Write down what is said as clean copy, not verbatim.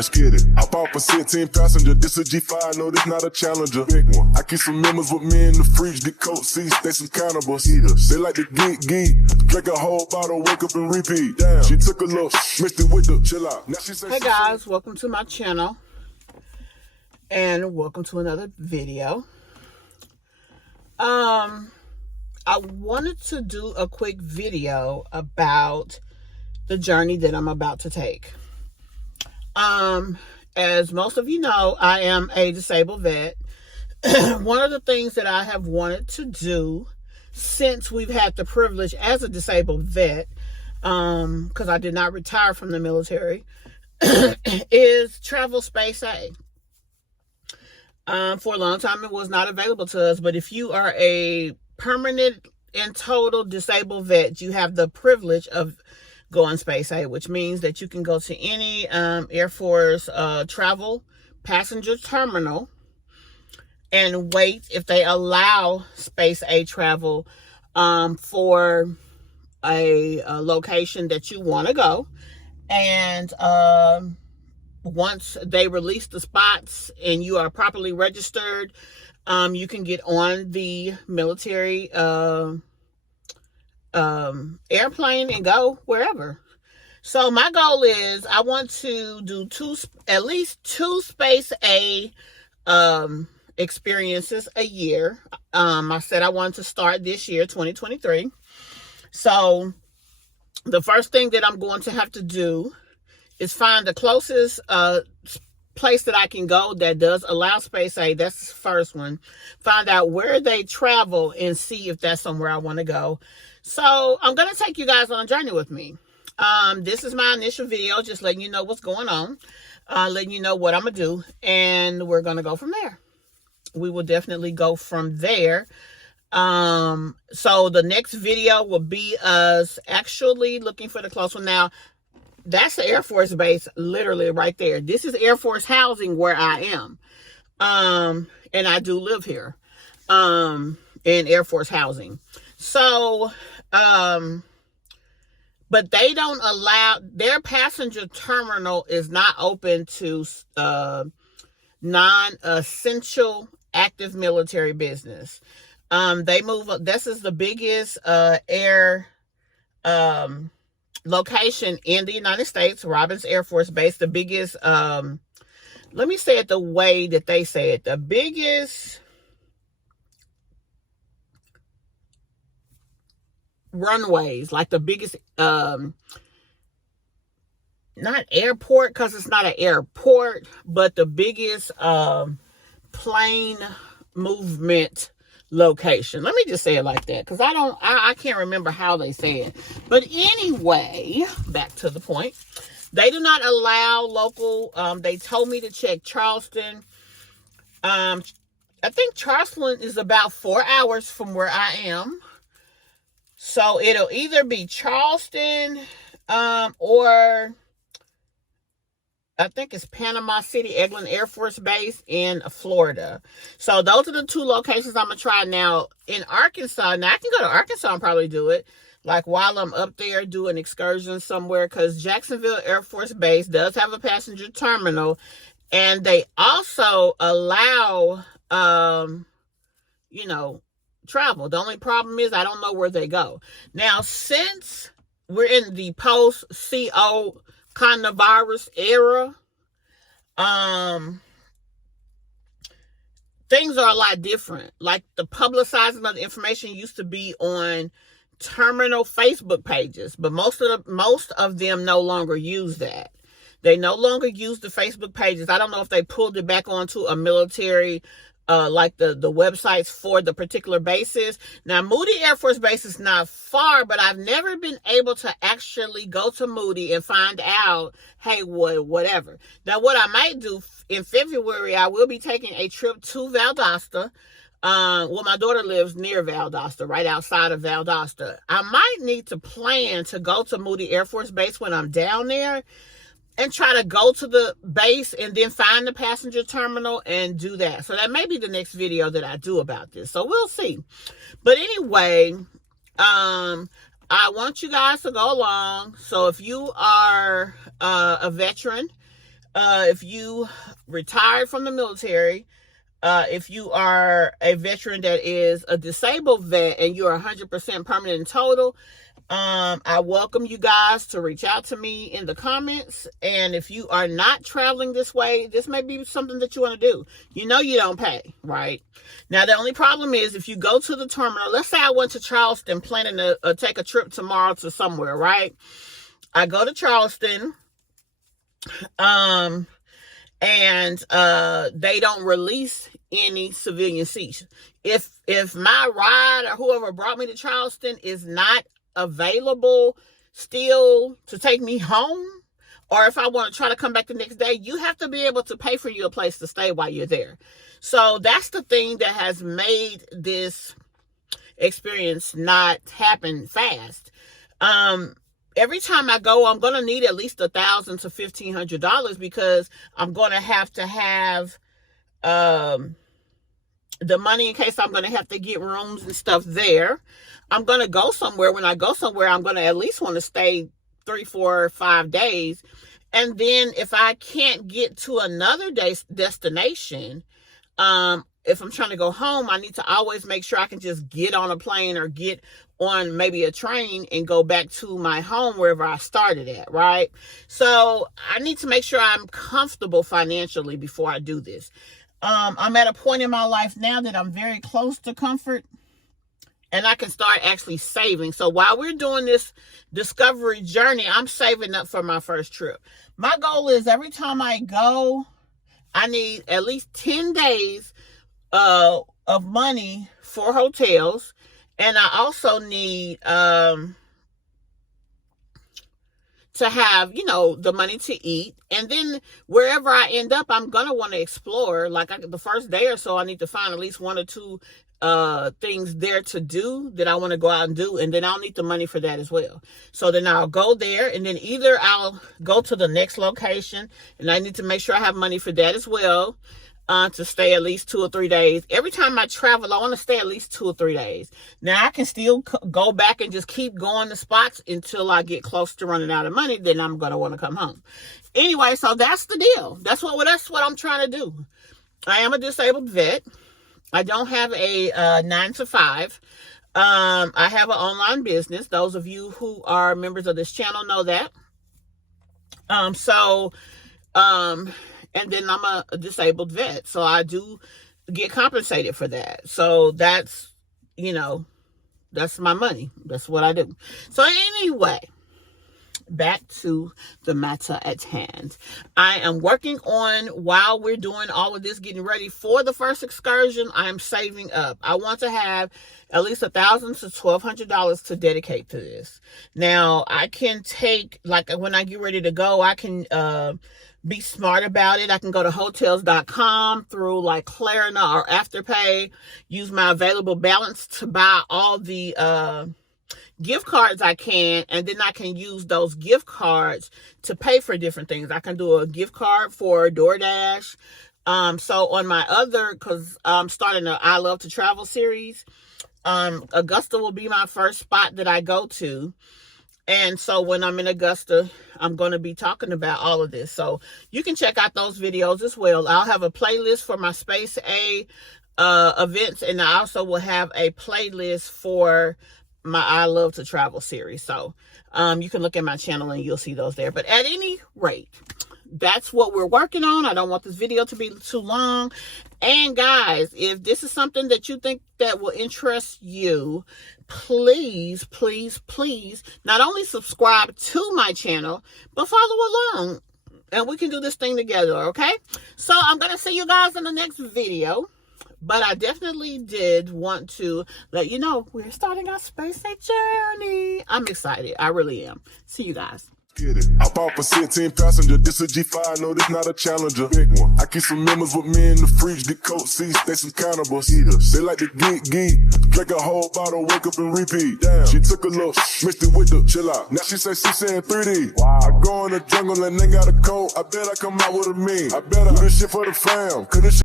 let's get it. I bought for 16 passenger, this a G5, no, this not a Challenger. Big one. I keep some members with me in the fridge, the coat seats, they some cannibals. Eaters. They like to geek, drink a whole bottle, wake up and repeat. Damn, she took a look, mixed it with the chill out. Now she say, hey guys, welcome to my channel, and welcome to another video. I wanted to do a quick video about the journey that I'm about to take. As most of you know, I am a disabled vet. One of the things that I have wanted to do since we've had the privilege as a disabled vet, because I did not retire from the military, is travel space A. For a long time, it was not available to us, but if you are a permanent and total disabled vet, you have the privilege of going space A, which means that you can go to any Air Force travel passenger terminal and wait if they allow space A travel for a location that you want to go. And once they release the spots and you are properly registered, you can get on the military airplane and go wherever. So my goal is I want to do at least two space A experiences a year. I said I wanted to start this year, 2023. So the first thing that I'm going to have to do is find the closest place that I can go that does allow space A. That's the first one. Find out where they travel and see if that's somewhere I want to go. So I'm going to take you guys on a journey with me. This is my initial video, just letting you know what's going on, letting you know what I'm going to do, and we're going to go from there. We will definitely go from there. So the next video will be us actually looking for the close one. Now, that's the Air Force base, literally right there. This is Air Force housing where I am. And I do live here, in Air Force housing. So, but they don't allow, their passenger terminal is not open to, non-essential active military business. They move, this is the biggest, air, location in the United States, Robins Air Force Base, the biggest, let me say it the way that they say it, the biggest runways, like the biggest, not airport, because it's not an airport, but the biggest plane movement location. Let me just say it like that, because I can't remember how they say it. But anyway, back to the point. They do not allow local, they told me to check Charleston. I think Charleston is about 4 hours from where I am. So it'll either be Charleston, or I think it's Panama City, Eglin Air Force Base in Florida. So those are the two locations I'm going to try now. In Arkansas, now I can go to Arkansas and probably do it, like while I'm up there, do an excursion somewhere, because Jacksonville Air Force Base does have a passenger terminal, and they also allow, travel. The only problem is I don't know where they go. Now, since we're in the post-CO coronavirus era, things are a lot different. Like the publicizing of the information used to be on terminal Facebook pages, but most of them no longer use that. They no longer use the Facebook pages. I don't know if they pulled it back onto a military, like the websites for the particular bases. Now, Moody Air Force Base is not far, but I've never been able to actually go to Moody and find out, hey, whatever. Now, what I might do in February, I will be taking a trip to Valdosta. Well, my daughter lives near Valdosta, right outside of Valdosta. I might need to plan to go to Moody Air Force Base when I'm down there, and try to go to the base and then find the passenger terminal and do that. So that may be the next video that I do about this. So we'll see. But anyway, I want you guys to go along. So if you are a veteran, If you retired from the military, if you are a veteran that is a disabled vet and you're 100% permanent and total, I welcome you guys to reach out to me in the comments. And if you are not traveling this way, this may be something that you want to do. You know you don't pay, right? Now, the only problem is if you go to the terminal, let's say I went to Charleston planning to take a trip tomorrow to somewhere, right? I go to Charleston, and they don't release any civilian seats. If my ride or whoever brought me to Charleston is not available still to take me home, or if I want to try to come back the next day, you have to be able to pay for you a place to stay while you're there. So that's the thing that has made this experience not happen fast. Every time I go, I'm going to need at least $1,000 to $1,500 because I'm going to have the money in case I'm going to have to get rooms and stuff there. I'm going to go somewhere. When I go somewhere, I'm going to at least want to stay 3, 4, 5 days. And then if I can't get to another destination, if I'm trying to go home, I need to always make sure I can just get on a plane or get on maybe a train and go back to my home wherever I started at, right? So I need to make sure I'm comfortable financially before I do this. I'm at a point in my life now that I'm very close to comfort and I can start actually saving. So while we're doing this discovery journey, I'm saving up for my first trip. My goal is every time I go, I need at least 10 days of money for hotels. And I also need to have, the money to eat. And then wherever I end up, I'm going to want to explore. Like the first day or so, I need to find at least 1 or 2 things there to do that I want to go out and do. And then I'll need the money for that as well. So then I'll go there and then either I'll go to the next location and I need to make sure I have money for that as well. To stay at least 2 or 3 days. Every time I travel, I want to stay at least 2 or 3 days. Now, I can still go back and just keep going to spots until I get close to running out of money. Then I'm going to want to come home. Anyway, so that's the deal. That's what I'm trying to do. I am a disabled vet. I don't have a 9 to 5. I have an online business. Those of you who are members of this channel know that. And then I'm a disabled vet. So I do get compensated for that. So that's, that's my money. That's what I do. So anyway, back to the matter at hand. I am working on, while we're doing all of this, getting ready for the first excursion, I'm saving up. I want to have at least $1,000 to $1,200 to dedicate to this. Now, I can take, like when I get ready to go, I can be smart about it. I can go to hotels.com through like Klarna or Afterpay, use my available balance to buy all the gift cards I can, and then I can use those gift cards to pay for different things. I can do a gift card for DoorDash. So on my other, because I'm starting a I Love to Travel series, Augusta will be my first spot that I go to. And so when I'm in Augusta, I'm going to be talking about all of this. So you can check out those videos as well. I'll have a playlist for my Space A events, and I also will have a playlist for my I Love to Travel series. So you can look at my channel and you'll see those there. But at any rate, that's what we're working on. I don't want this video to be too long. And guys, if this is something that you think that will interest you, please, please, please, not only subscribe to my channel, but follow along. And we can do this thing together, okay? So I'm going to see you guys in the next video. But I definitely did want to let you know we're starting our space journey. I'm excited. I really am. See you guys. Get it. Hop off a 16 passenger. This a G5. No, this not a challenger. Big one. I keep some members with me in the fridge. The coat seats, they some cannibals. Eaters. They like to geek. Drink a whole bottle, wake up and repeat. Damn. She took a look, mixed it with the chill out. Now she say she saying 3D. Wow. I go in the jungle and they got a coat. I bet I come out with a mean. I bet I do this shit for the fam. Cause this shit